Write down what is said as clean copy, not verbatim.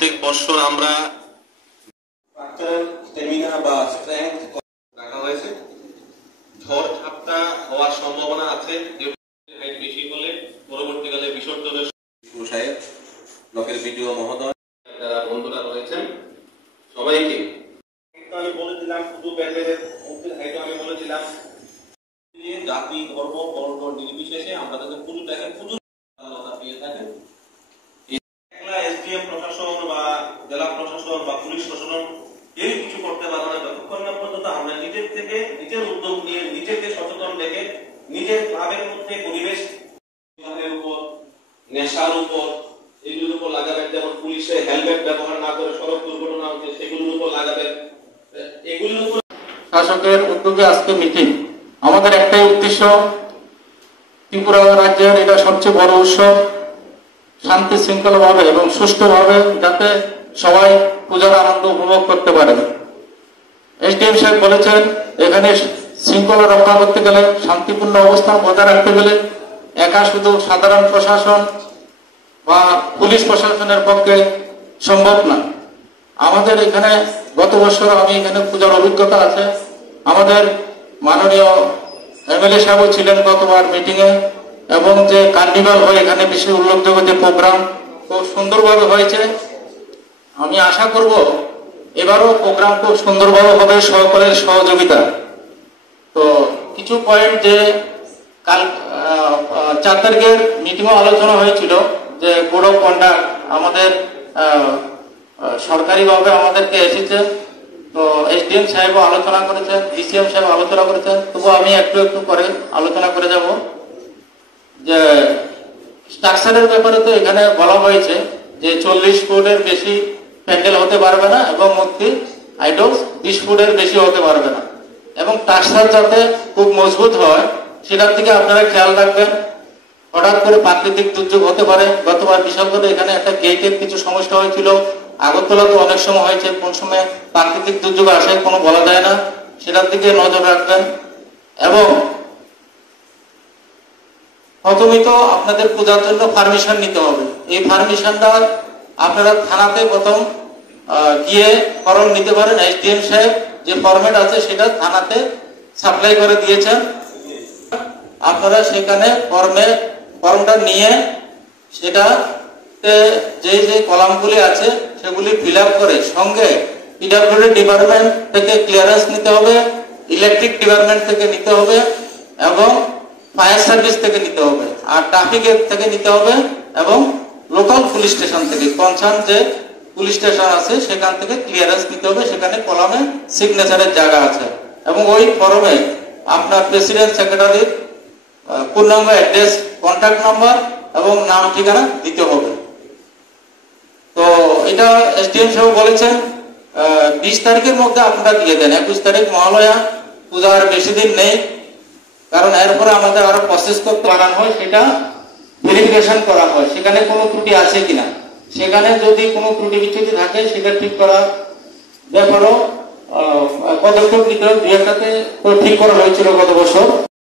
প্রত্যেক বছর আমরা রাখা হয়েছে। ঝড় ঝাপটা হওয়ার সম্ভাবনা আছে, বেশি হলে পরবর্তীকালে বিসর্জনের সাহেব, ব্লকের বিডিও মহোদয়, যারা বন্ধুরা রয়েছেন সবাইকে আমি বলে দিলাম, শুধু প্যান্ডেলের মধ্যে হাইটও আমি বলে দিলাম, জাতি ধর্ম বর্ণ নির্বিশেষে আমরা তাদের পুজোটাকে পুজোর পেয়ে থাকেন। এসডিএম প্রশাসন বা জেলা প্রশাসন বা পুলিশ প্রশাসন কেউ কিছু করতে পারে না যতক্ষণ না পর্যন্ত আমরা নিজের থেকে নিজের উদ্যোগ নিয়ে নিজেকে সচেতন রেখে নিজের ক্লাবের মধ্যে পরিবেশ উপর, নেশার উপর, এগুলোর উপর লাগাবেন। যেমন পুলিশে হেলমেট ব্যবহার না করে সড়ক দুর্ঘটনা হচ্ছে, সেগুলোর উপর লাগাবেন। এগুলোর উপর শাসকের উদ্যোগে আজকে মিটিং। আমাদের একটাই উদ্দেশ্য, ত্রিপুরা রাজ্যের এটা সবচেয়ে বড় উৎসব, শান্তি শৃঙ্খলা ভাবে এবং সুষ্ঠুভাবে যাতে সবাই পূজার আনন্দ উপভোগ করতে পারে। এসডিএম সাহেব বলেছেন, এখানে শৃঙ্খলা রক্ষা করতে গেলে, শান্তিপূর্ণ অবস্থান বজায় রাখতে গেলে একা শুধু সাধারণ প্রশাসন বা পুলিশ প্রশাসনের পক্ষে সম্ভব না। আমাদের এখানে গত বছর আমি এখানে পূজার অভিজ্ঞতা আছে। আমাদের মাননীয় এমএলএ সাহেবও ছিলেন গতবার মিটিং এ, এবং যে কার্নিভাল হয় এখানে বেশি উল্লেখযোগ্য যে প্রোগ্রাম খুব সুন্দরভাবে হয়েছে। আমি আশা করব এবারও প্রোগ্রাম খুব সুন্দরভাবে হবে সকলের সহযোগিতা। তো কিছু পয়েন্ট যে কাল 4 তারিখের মিটিংও আলোচনা হয়েছিল যে কোড অফ কন্ডাক্ট আমাদের সরকারিভাবে আমাদেরকে এসেছে। তো এসডিএম সাহেবও আলোচনা করেছেন, ডিসিএম সাহেব আলোচনা করেছেন, তবু আমি একটু একটু করে আলোচনা করে যাব। যে স্ট্রাকচারের ব্যাপারে তো এখানে বলা হয়েছে যে 40 ফুটের বেশি প্যান্ডেল হতে পারবে না এবং মূর্তি আইডলস 20 ফুটের বেশি হতে পারবে না, এবং স্ট্রাকচার যাতে খুব মজবুত হয় সেটার দিকে আপনারা খেয়াল রাখবেন। হঠাৎ করে প্রাকৃতিক দুর্যোগ হতে পারে। গতবার বিশাল করে এখানে একটা গেটের কিছু সমস্যা হয়েছিল, আগরতলা তো অনেক সময় হয়েছে, কোন সময় প্রাকৃতিক দুর্যোগ আসে কোনো বলা যায় না, সেটার দিকে নজর রাখবেন। এবং প্রথমে তো আপনাদের পূজার জন্য পারমিশন নিতে হবে। এই পারমিশনটা আপনারা থানাতে প্রথম গিয়ে ফর্ম নিতে পারেন। এসডিএম সাহেব যে ফরম্যাট আছে সেটা থানাতে সাপ্লাই করে দিয়েছেন। আপনারা সেখানে ফর্মটা নিয়ে সেটাতে যে যে কলামগুলি আছে সেগুলি ফিল আপ করে সঙ্গে পিডব্লিউডি ডিপার্টমেন্ট থেকে ক্লিয়ারেন্স নিতে হবে, ইলেকট্রিক ডিপার্টমেন্ট থেকে নিতে হবে এবং ফায়ার সার্ভিস থেকে নিতে হবে, আর ট্রাফিকের থেকে নিতে হবে এবং লোকাল পুলিশ স্টেশন থেকে কনসার্ন যে পুলিশ স্টেশন আছে সেখান থেকে ক্লিয়ারেন্স নিতে হবে। সেখানে কলামে সিগনেচারের জায়গা আছে এবং ওই ফর্মে আপনার প্রেসিডেন্ট সেক্রেটারির পূর্ণাঙ্গ অ্যাড্রেস, কন্ট্যাক্ট নাম্বার এবং নাম ঠিকানা দিতে হবে। তো এটা এসডিএম সাহেব বলেছেন 20 তারিখের মধ্যে আপনারা দিয়ে দেন। 21 তারিখ মহালয়া, পূজার বেশি দিন নেই, কারণ এরপরে আমাদের আরো প্রসেস করতে বানানো হয়, সেটা ভেরিফিকেশন করা হয় সেখানে কোনো ত্রুটি আছে কিনা। সেখানে যদি কোনো ত্রুটি বিচ্যুতি থাকে সেটা ঠিক করা ব্যাপারও পদক্ষেপ নিতে হবে। 2-1টাতে তো ঠিক করা হয়েছিল গত বছর।